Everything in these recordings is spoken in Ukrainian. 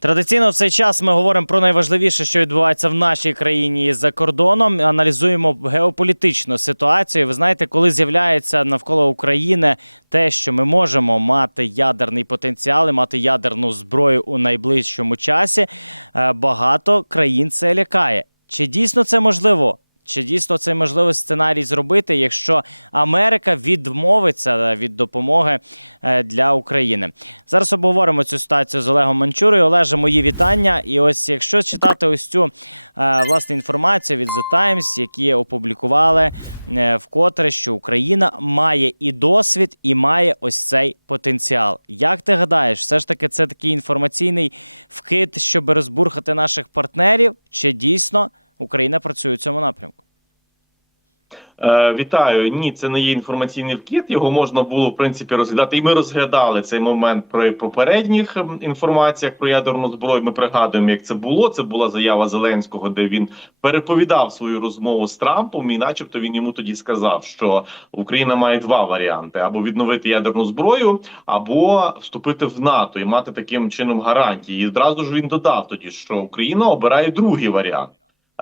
Традиційно в цей час ми говоримо про найважливіше, що відбувається в нашій країні і за кордоном. Аналізуємо геополітичну ситуацію. Ви знаєте, коли з'являється навколо України те, що ми можемо мати ядерний потенціал і мати ядерну зброю у найближчому часі, е, багато країн це лякає. Чи дійсно це можливо? Чи дійсно це можливий сценарій зробити, якщо Америка відмовиться від допомоги е, для України? Зараз обговоримо цю ситуацію з Олегом Манчурою. Олеже, мої вітання. І ось якщо читати ось цю е, власне інформацію від The Times, які опублікували е, вкотре, що Україна має і досвід, і має ось цей потенціал. Як ти гадаєш, все ж таки це такий інформаційний вкид, щоб розбурхати наших партнерів? Чи дійсно Україна працює в цьому напрямку? Е, Вітаю. Ні, це не є інформаційний вкид. Його можна було в принципі розглядати. І ми розглядали цей момент при попередніх ем, інформаціях про ядерну зброю. Ми пригадуємо, як це було. Це була заява Зеленського, де він переповідав свою розмову з Трампом, і, начебто, він йому тоді сказав, що Україна має два варіанти: або відновити ядерну зброю, або вступити в НАТО і мати таким чином гарантії. І одразу ж він додав тоді, що Україна обирає другий варіант.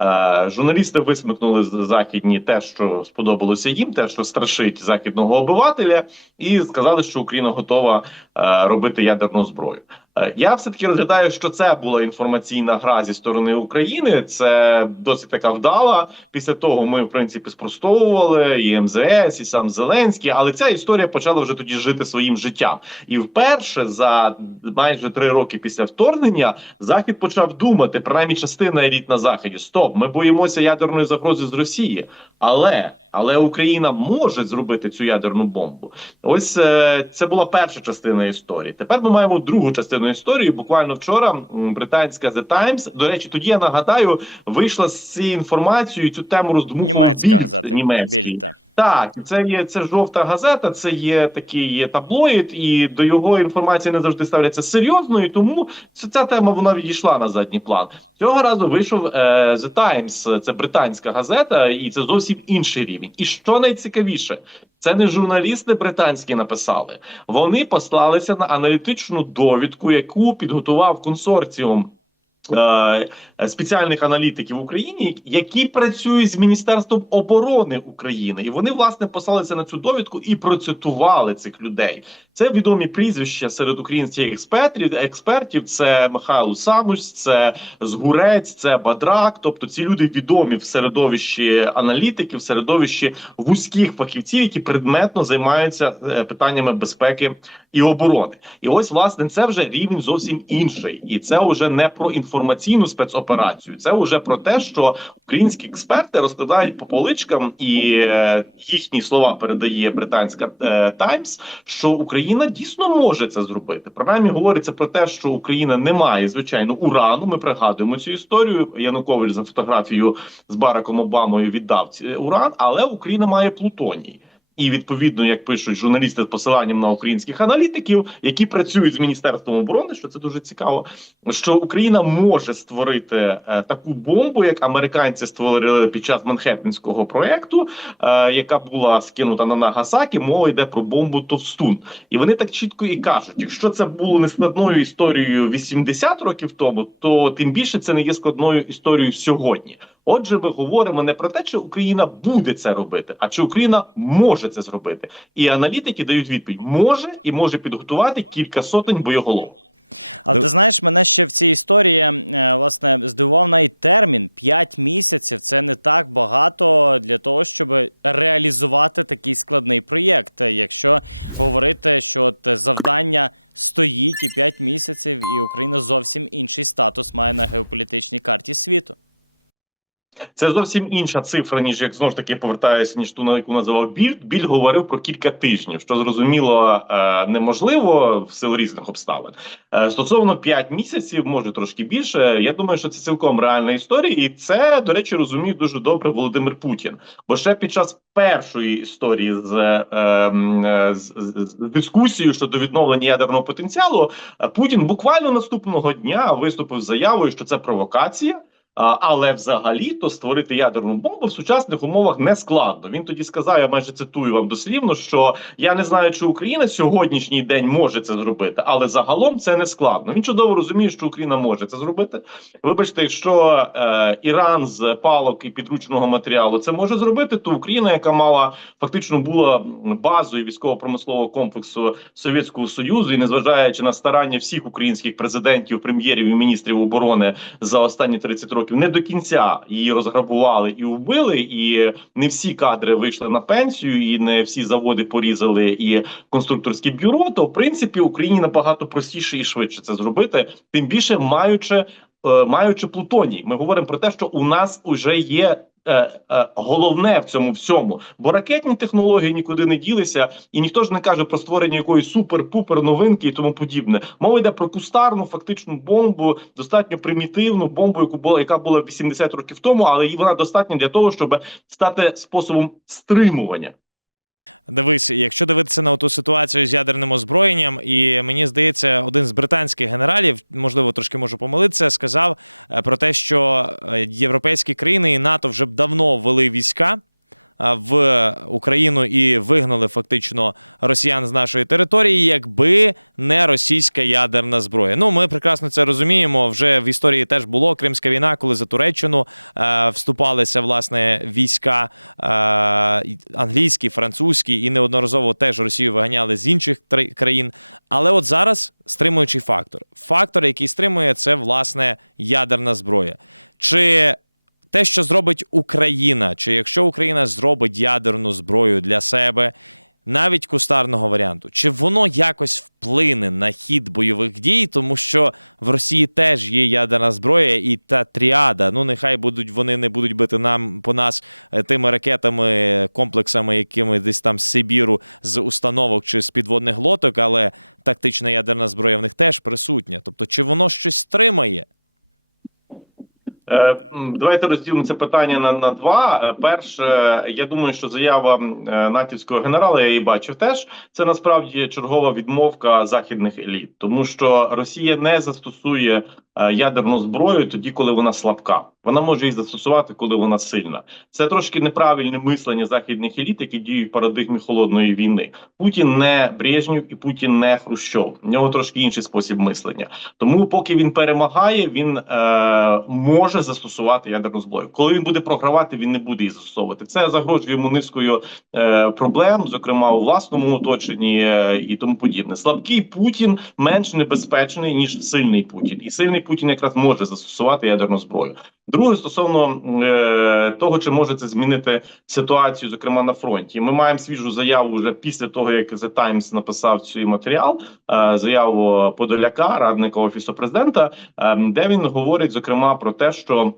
Е, Журналісти висмикнули з західні те, що сподобалося їм, те, що страшить західного обивателя, і сказали, що Україна готова е, робити ядерну зброю. Е, Я все таки розглядаю, що це була інформаційна гра зі сторони України. Це досить така вдала. Після того ми, в принципі, спростовували і МЗС, і сам Зеленський. Але ця історія почала вже тоді жити своїм життям. І вперше за майже три роки після вторгнення захід почав думати, принаймні частина еліт на заході: стоп, ми боїмося ядерної загрози з Росії, але але Україна може зробити цю ядерну бомбу. Ось е, це була перша частина історії. Тепер ми маємо другу частину історії. Буквально вчора британська The Times, До речі, тоді я нагадаю, вийшла з цією інформацією. Цю тему роздмухував Німецька газета німецький. Так, це є це жовта газета, це є такий таблоїд, і до його інформації не завжди ставляться серйозно. І тому ця тема вона відійшла на задній план. Цього разу вийшов е, The Times, це британська газета, і це зовсім інший рівень. І що найцікавіше, це не журналісти британські написали. Вони послалися на аналітичну довідку, яку підготував консорціум. Е, Спеціальних аналітиків в Україні, які працюють з Міністерством оборони України, і вони власне послалися на цю довідку і процитували цих людей. Це відомі прізвища серед українських експертів. Експертів це Михайло Самуш, це Згурець, це Бадрак. Тобто ці люди відомі в середовищі аналітиків, в середовищі вузьких фахівців, які предметно займаються е, питаннями безпеки і оборони. І ось власне це вже рівень зовсім інший, і це вже не про інформаційну спецоперацію. Це вже про те, що українські експерти розкладають по поличкам, і е, їхні слова передає британська е, Таймс, що Україна дійсно може це зробити. Принаймні говориться про те, що Україна не має звичайно урану. Ми пригадуємо цю історію. Янукович за фотографію з Бараком Обамою віддав ці- уран, але Україна має плутоній. І відповідно, як пишуть журналісти з посиланням на українських аналітиків, які працюють з міністерством оборони, що це дуже цікаво, що Україна може створити е, таку бомбу, як американці створили під час Манхеттенського проекту, е, яка була скинута на Нагасакі. Мова йде про бомбу Товстун, і вони так чітко і кажуть: якщо це було не складною історією 80 років тому, то тим більше це не є складною історією сьогодні. Отже, ми говоримо не про те, чи Україна буде це робити, а чи Україна може це зробити. І аналітики дають відповідь: може і може підготувати кілька сотень боєголовок. Але ти знаєш, мене ще в цій історії е, власне здивував навіть термін 5 місяців. Це не так багато для того, щоб реалізувати такий складний проєкт. Якщо говорити, що от завдання стоїть і 5 місяців, і Україна зовсім інший статус має на геополітичній карті світу. Це зовсім інша цифра, ніж як знову ж таки повертаюся, ніж ту, на яку називав Біль. Біль говорив про кілька тижнів, що зрозуміло е, неможливо в силу різних обставин. Е, стосовно 5 місяців, може трошки більше. Я думаю, що це цілком реальна історія, і це, до речі, розумів дуже добре Володимир Путін. Бо ще під час першої історії з, е, з, з, дискусією щодо відновлення ядерного потенціалу, Путін буквально наступного дня виступив з заявою, що це провокація. Але взагалі то створити ядерну бомбу в сучасних умовах не складно. Він тоді сказав, я майже цитую вам дослівно, що я не знаю, чи Україна сьогоднішній день може це зробити, але загалом це не складно. Він чудово розуміє, що Україна може це зробити. Вибачте, якщо е, Іран з палок і підручного матеріалу це може зробити, то Україна, яка мала фактично була базою військово-промислового комплексу Совєтського Союзу, і незважаючи на старання всіх українських президентів, прем'єрів і міністрів оборони за останні 30 років, не до кінця її розграбували і вбили. І не всі кадри вийшли на пенсію, і не всі заводи порізали, і конструкторське бюро. То в принципі Україні набагато простіше і швидше це зробити, тим більше маючи е, маючи плутоній. Ми говоримо про те, що у нас вже є. Е, е, Головне в цьому всьому, бо ракетні технології нікуди не ділися, і ніхто ж не каже про створення якоїсь супер-пупер новинки і тому подібне. Мова йде про кустарну фактичну бомбу, достатньо примітивну бомбу, яку була яка була 80 років тому, але і вона достатня для того, щоб стати способом стримування. Дивись, якщо дивитися на ту ситуацію з ядерним озброєнням, і мені здається, один з британських генералів, можливо, трошки можу помилитися, сказав е, про те, що е, європейські країни і НАТО вже б давно ввели війська. Е, В Україну і вигнали фактично росіян з нашої території, якби не російська ядерна зброя. Ну ми прекрасно це розуміємо. Вже в історії теж було Кримська війна, коли за Туреччину е, вступалися власне війська е, англійські, французькі, і неодноразово теж Росію виганяли з інших країн. Але от зараз стримуючий фактор. Фактор, який стримує, це власне ядерна зброя. Чи те, що зробить Україна, чи якщо Україна зробить ядерну зброю для себе, навіть кустарного варіанту, чи воно якось вплине на хід бойових дій, тому що в Росії теж є ядерна зброя, і та тріада. Ну нехай будуть вони не будуть бити нам по нас е, тими ракетами, комплексами, якими десь там з Сибіру, з установок чи з підводних лодок, але тактична ядерна зброя в них теж присутня. Тобто, чи воно щось стримає? Е, Давайте розділимо це питання на, на два. Е, Перше, я думаю, що заява е, натівського генерала, я її бачив теж. Це насправді чергова відмовка західних еліт, тому що Росія не застосує ядерну зброю тоді, коли вона слабка. Вона може її застосувати, коли вона сильна. Це трошки неправильне мислення західних еліт, які діють в парадигмі холодної війни. Путін не Брежнєв і Путін не Хрущов. В нього трошки інший спосіб мислення. Тому, поки він перемагає, він е, може застосувати ядерну зброю. Коли він буде програвати, він не буде її застосовувати. Це загрожує йому низкою е, проблем, зокрема у власному оточенні е, і тому подібне. Слабкий Путін менш небезпечний ніж сильний Путін, і сильний Путін якраз може застосувати ядерну зброю. Друге, стосовно е, того, чи може це змінити ситуацію, зокрема на фронті, ми маємо свіжу заяву вже після того, як The Times написав цей матеріал, е, заяву Подоляка, радника офісу президента, е, де він говорить зокрема про те, що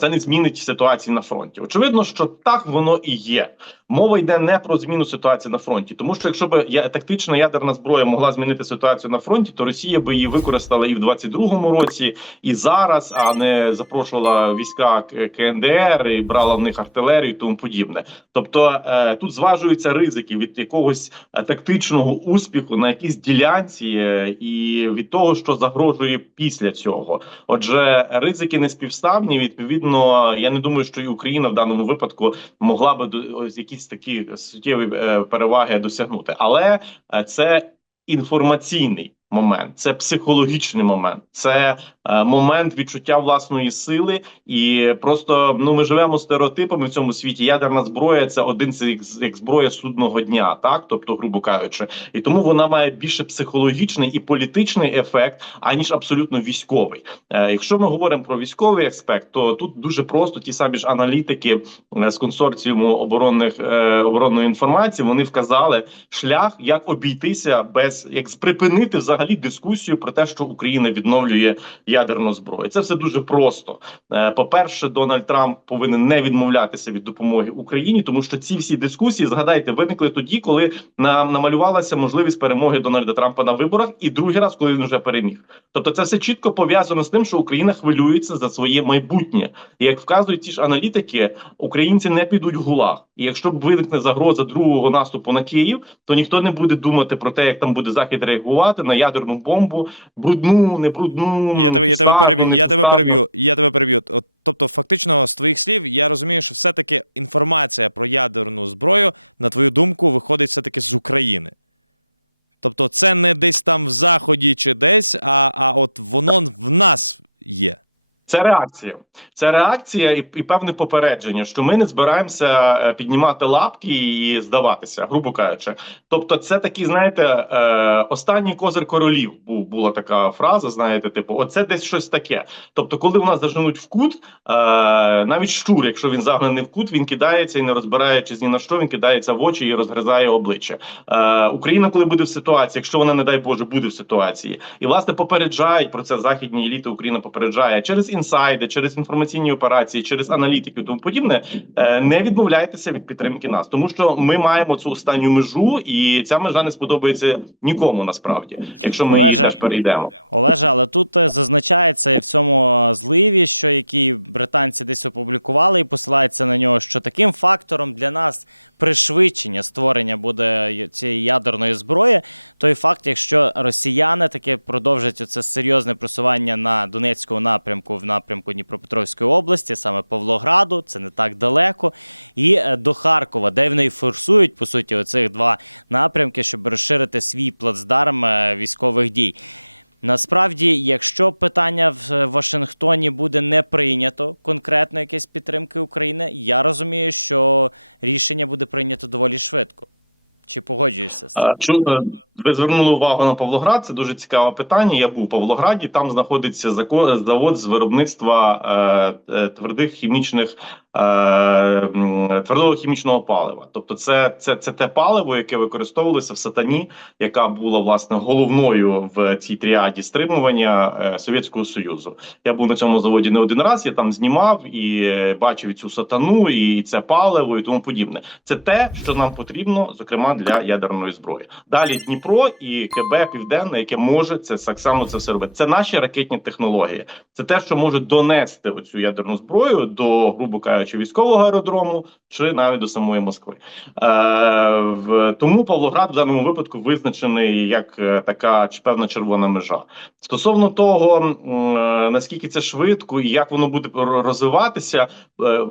це не змінить ситуації на фронті. Очевидно, що так воно і є. Мова йде не про зміну ситуації на фронті, тому що якщо б я тактична ядерна зброя могла змінити ситуацію на фронті, то Росія би її використала і в 22-му році, і зараз, а не запрошувала війська КНДР і брала в них артилерію і тому подібне. Тобто е, тут зважуються ризики від якогось е, тактичного успіху на якійсь ділянці, е, і від того, що загрожує після цього. Отже, ризики не співставні. Відповідно, я не думаю, що і Україна в даному випадку могла би ось якісь такі суттєві е, переваги досягнути, але е, це інформаційний момент, це психологічний момент, це момент відчуття власної сили, і просто ну ми живемо стереотипами в цьому світі. Ядерна зброя це один з як, зброя судного дня, так тобто, грубо кажучи, і тому вона має більше психологічний і політичний ефект, аніж абсолютно військовий. Е, якщо ми говоримо про військовий аспект, то тут дуже просто ті самі ж аналітики е, з консорціуму оборонних е, оборонної інформації вони вказали шлях, як обійтися без як припинити взагалі дискусію про те, що Україна відновлює ядерну зброю. Це все дуже просто. Е, По-перше, Дональд Трамп повинен не відмовлятися від допомоги Україні, тому що ці всі дискусії, згадайте, виникли тоді, коли нам намалювалася можливість перемоги Дональда Трампа на виборах, і другий раз, коли він вже переміг. Тобто, це все чітко пов'язано з тим, що Україна хвилюється за своє майбутнє. І як вказують ті ж аналітики, українці не підуть в гулаг. І якщо виникне загроза другого наступу на Київ, то ніхто не буде думати про те, як там буде захід реагувати на ядерну бомбу, брудну, не брудну. Я тебе, я тебе переб'ю. Я тебе переб'ю. Я тебе переб'ю. Тобто, фактично, з твоїх слів, я розумію, що все-таки інформація про ядерну зброю, на твою думку, виходить все-таки з України. Тобто, це не десь там в заході чи десь, а, а от воно в нас є. Це реакція. Це реакція і, і певне попередження, що ми не збираємося е, піднімати лапки і здаватися, грубо кажучи. Тобто, це такий, знаєте, е, останній козир королів. Був була така фраза. Знаєте, типу, оце десь щось таке. Тобто, коли в нас заженуть в кут, е, навіть щур, якщо він загнаний в кут, він кидається і не розбираючись ні на що, він кидається в очі і розгризає обличчя. Україна, коли буде в ситуації, якщо вона, не дай Боже, буде в ситуації, і власне попереджають про це західні еліти. Україна попереджає через інсайди, через інформаційні операції, через аналітику і тому подібне. е, Не відмовляйтеся від підтримки нас, тому що ми маємо цю останню межу, і ця межа не сподобається нікому насправді, якщо ми її Олеже, теж перейдемо. Олеже, але тут е, зазначається в цьому зливі, що які британці десь опублікували, і посилається на нього, що таким фактором для нас пришвидшення створення буде цієї ядерної зброї. Той факт, якщо росіяни таки продовжать це серйозне просування на Донецькому напрямку, в напрямку Дніпропетровської області, саме Павлограду, це не так далеко, і е, до Харкова, де вони форсують по суті оцих два напрямки, щоб розширити свій плацдарм е, військових дій. Насправді, якщо питання в е, Вашингтоні буде не прийнято конкретно якесь підтримки України, я розумію, що рішення буде прийнято доволі швидко. Чи погоджуєшся з цим? Ви звернули увагу на Павлоград. Це дуже цікаве питання. Я був у Павлограді. Там знаходиться завод з виробництва е, е, твердих хімічних е, твердого хімічного палива. Тобто, це, це, це те паливо, яке використовувалося в сатані, яка була власне головною в цій тріаді стримування е, Совєтського Союзу. Я був на цьому заводі не один раз. Я там знімав і е, бачив цю сатану, і це паливо, і тому подібне. Це те, що нам потрібно, зокрема для ядерної зброї. Далі Дніпро і КБ Південне, яке може це так само це все робити. Це наші ракетні технології. Це те, що може донести оцю ядерну зброю до, грубо кажучи, військового аеродрому чи навіть до самої Москви. Е, тому Павлоград в даному випадку визначений як е, така певна червона межа. Стосовно того, е, наскільки це швидко і як воно буде розвиватися, е,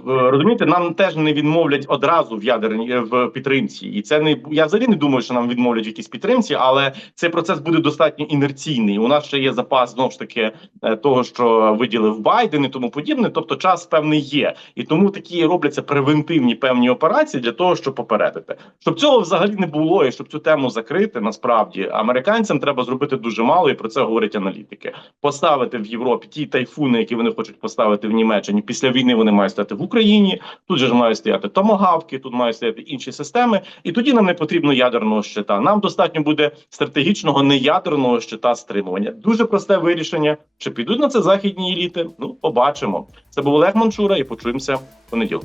розумієте, нам теж не відмовлять одразу в ядерній в підтримці, і це не я взагалі не думаю, що нам відмовлять в якійсь підтримці, але цей процес буде достатньо інерційний. У нас ще є запас знову ж таки е, того, що виділив Байден і тому подібне. Тобто, час певний є, і тому такі робляться превентивні певні операції для того, щоб попередити, щоб цього взагалі не було, і щоб цю тему закрити. Насправді американцям треба зробити дуже мало, і про це говорять аналітики. Поставити в Європі ті тайфуни, які вони хочуть поставити в Німеччині. Після війни вони мають стати в Україні. Тут же ж мають стояти томагавки, тут мають стояти інші системи, і тоді нам не потрібно ядерного щита. Нам достатньо буде стратегічного неядерного щита стримування. Дуже просте вирішення. Чи підуть на це західні еліти? Ну побачимо. Це був Олег Манчура, і почуємося в понеділок.